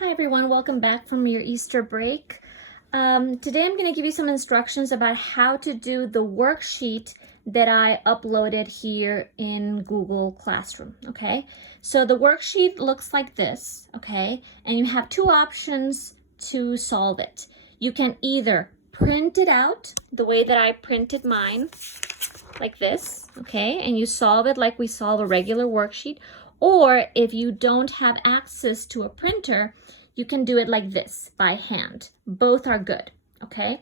Hi everyone, welcome back from your Easter break. Today I'm going to give you some instructions about how to do the worksheet that I uploaded here in Google Classroom, okay? So the worksheet looks like this, okay? And you have two options to solve it. You can either print it out the way that I printed mine, like this, okay? And you solve it like we solve a regular worksheet. Or if you don't have access to a printer, you can do it like this, by hand. Both are good, okay?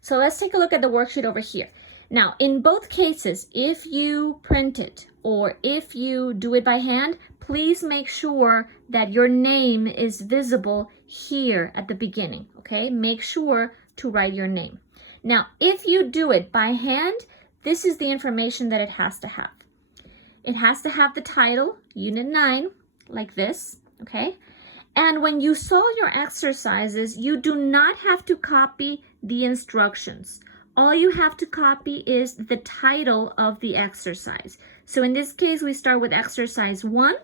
So let's take a look at the worksheet over here. Now, in both cases, if you print it or if you do it by hand, please make sure that your name is visible here at the beginning, okay? Make sure to write your name. Now, if you do it by hand, this is the information that it has to have. It has to have the title, Unit 9, like this, okay? And when you solve your exercises, you do not have to copy the instructions. All you have to copy is the title of the exercise. So in this case, we start with exercise 1.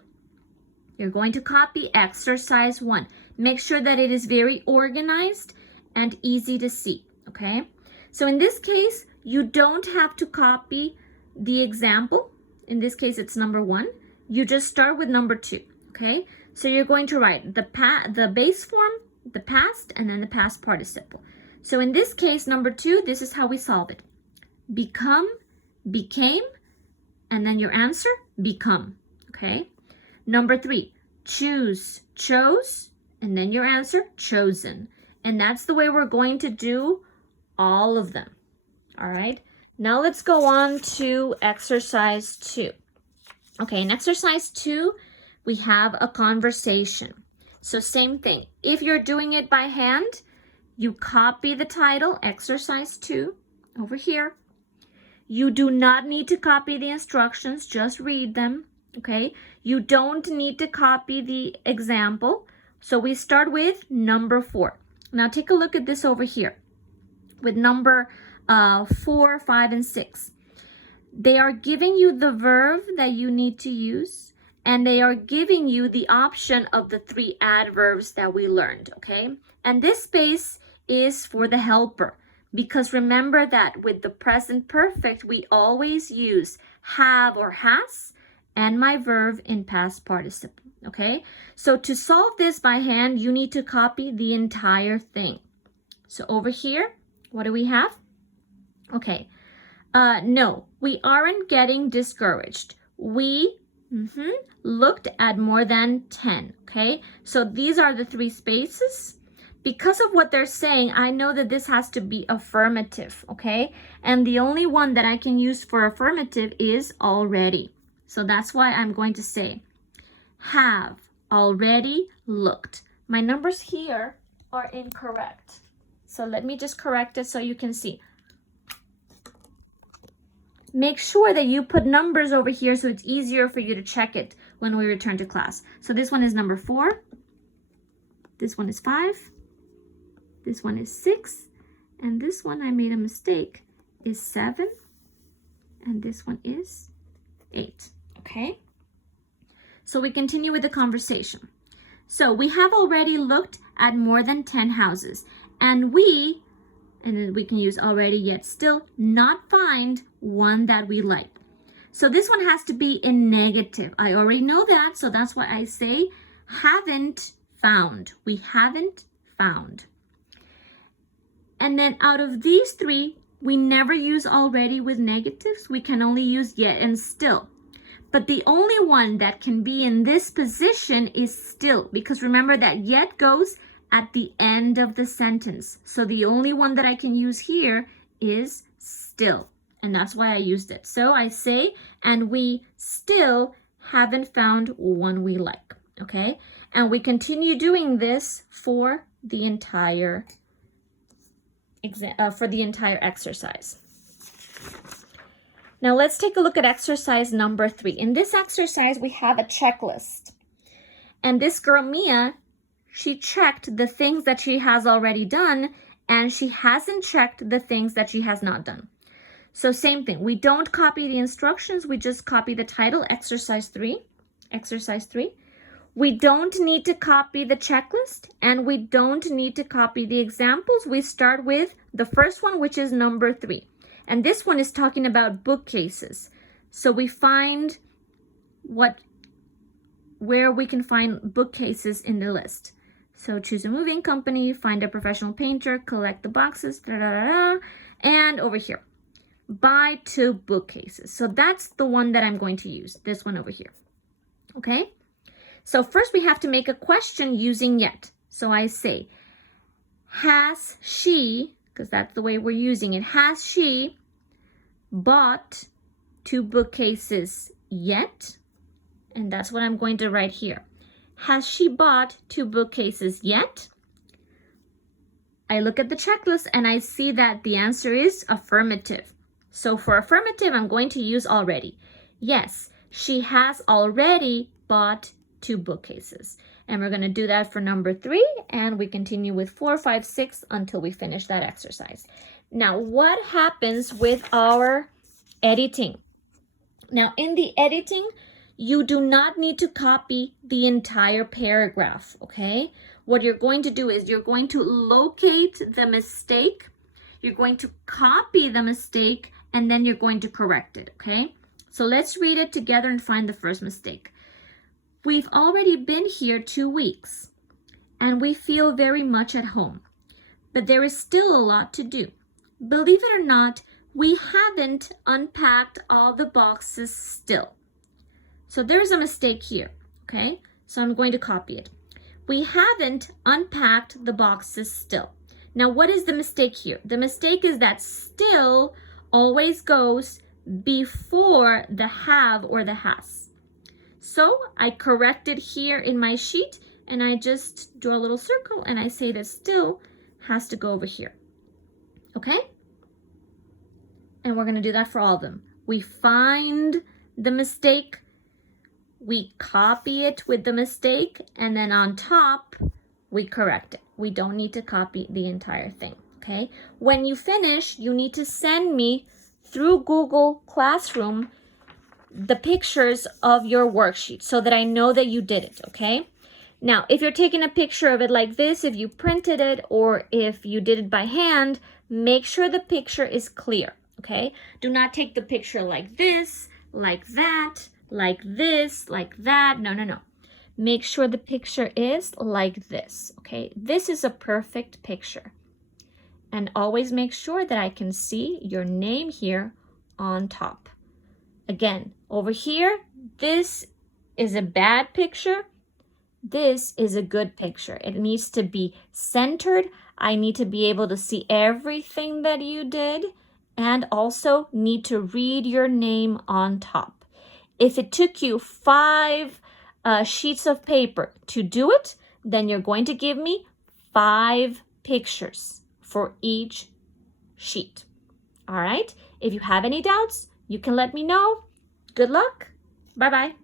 You're going to copy exercise 1. Make sure that it is very organized and easy to see, okay? So in this case, you don't have to copy the example. In this case, it's number 1. You just start with number 2, okay? So you're going to write the base form, the past, and then the past participle. So in this case, number 2, this is how we solve it. Become, became, and then your answer, become, okay? Number 3, choose, chose, and then your answer, chosen. And that's the way we're going to do all of them, all right? Now let's go on to exercise 2. Okay, in exercise 2, we have a conversation. So same thing. If you're doing it by hand, you copy the title, exercise 2, over here. You do not need to copy the instructions, just read them, okay? You don't need to copy the example. So we start with number 4. Now take a look at this over here with number 4, 5, and 6. They are giving you the verb that you need to use, and they are giving you the option of the 3 adverbs that we learned, okay? And this space is for the helper, because remember that with the present perfect, we always use have or has and my verb in past participle, okay? So to solve this by hand, you need to copy the entire thing. So over here, what do we have? Okay, no, we aren't getting discouraged. We looked at more than 10, okay? So these are the 3 spaces. Because of what they're saying, I know that this has to be affirmative, okay? And the only one that I can use for affirmative is already. So that's why I'm going to say, have already looked. My numbers here are incorrect. So let me just correct it so you can see. Make sure that you put numbers over here so it's easier for you to check it when we return to class. So this one is number 4. This one is 5. This one is 6. And this one, I made a mistake, is 7. And this one is 8. Okay? So we continue with the conversation. So we have already looked at more than 10 houses. And then we can use already yet still not find one that we like. So this one has to be in negative. I already know that, so that's why I say haven't found. We haven't found. And then out of these 3, we never use already with negatives. We can only use yet and still. But the only one that can be in this position is still, because remember that yet goes at the end of the sentence. So the only one that I can use here is still. And that's why I used it. So I say, and we still haven't found one we like, okay? And we continue doing this for the entire exercise. Now let's take a look at exercise number 3. In this exercise, we have a checklist. And this girl, Mia, she checked the things that she has already done, and she hasn't checked the things that she has not done. So same thing. We don't copy the instructions. We just copy the title, exercise 3. Exercise 3. We don't need to copy the checklist and we don't need to copy the examples. We start with the first one, which is number 3. And this one is talking about bookcases. So we find where we can find bookcases in the list. So choose a moving company, find a professional painter, collect the boxes, and over here, buy 2 bookcases. So that's the one that I'm going to use, this one over here. Okay? So first we have to make a question using yet. So I say, has she, because that's the way we're using it, has she bought 2 bookcases yet? And that's what I'm going to write here. Has she bought 2 bookcases yet? I look at the checklist and I see that the answer is affirmative. So for affirmative, I'm going to use already. Yes, she has already bought 2 bookcases. And we're going to do that for number 3, and we continue with 4, 5, 6 until we finish that exercise. Now, what happens with our editing? Now, in the editing, you do not need to copy the entire paragraph, okay? What you're going to do is you're going to locate the mistake, you're going to copy the mistake, and then you're going to correct it, okay? So let's read it together and find the first mistake. We've already been here 2 weeks, and we feel very much at home, but there is still a lot to do. Believe it or not, we haven't unpacked all the boxes still. So there's a mistake here, okay? So I'm going to copy it. We haven't unpacked the boxes still. Now, what is the mistake here? The mistake is that still always goes before the have or the has. So I correct it here in my sheet and I just draw a little circle and I say that still has to go over here, okay? And we're gonna do that for all of them. We find the mistake, we copy it with the mistake, and then on top, we correct it. We don't need to copy the entire thing, okay? When you finish, you need to send me through Google Classroom the pictures of your worksheet so that I know that you did it, okay? Now, if you're taking a picture of it like this, if you printed it, or if you did it by hand, make sure the picture is clear, okay? Do not take the picture like this, like that, like this, like that. No, no, no. Make sure the picture is like this, okay? This is a perfect picture. And always make sure that I can see your name here on top. Again, over here, this is a bad picture. This is a good picture. It needs to be centered. I need to be able to see everything that you did, and also need to read your name on top. If it took you 5 sheets of paper to do it, then you're going to give me 5 pictures for each sheet. All right? If you have any doubts, you can let me know. Good luck. Bye-bye.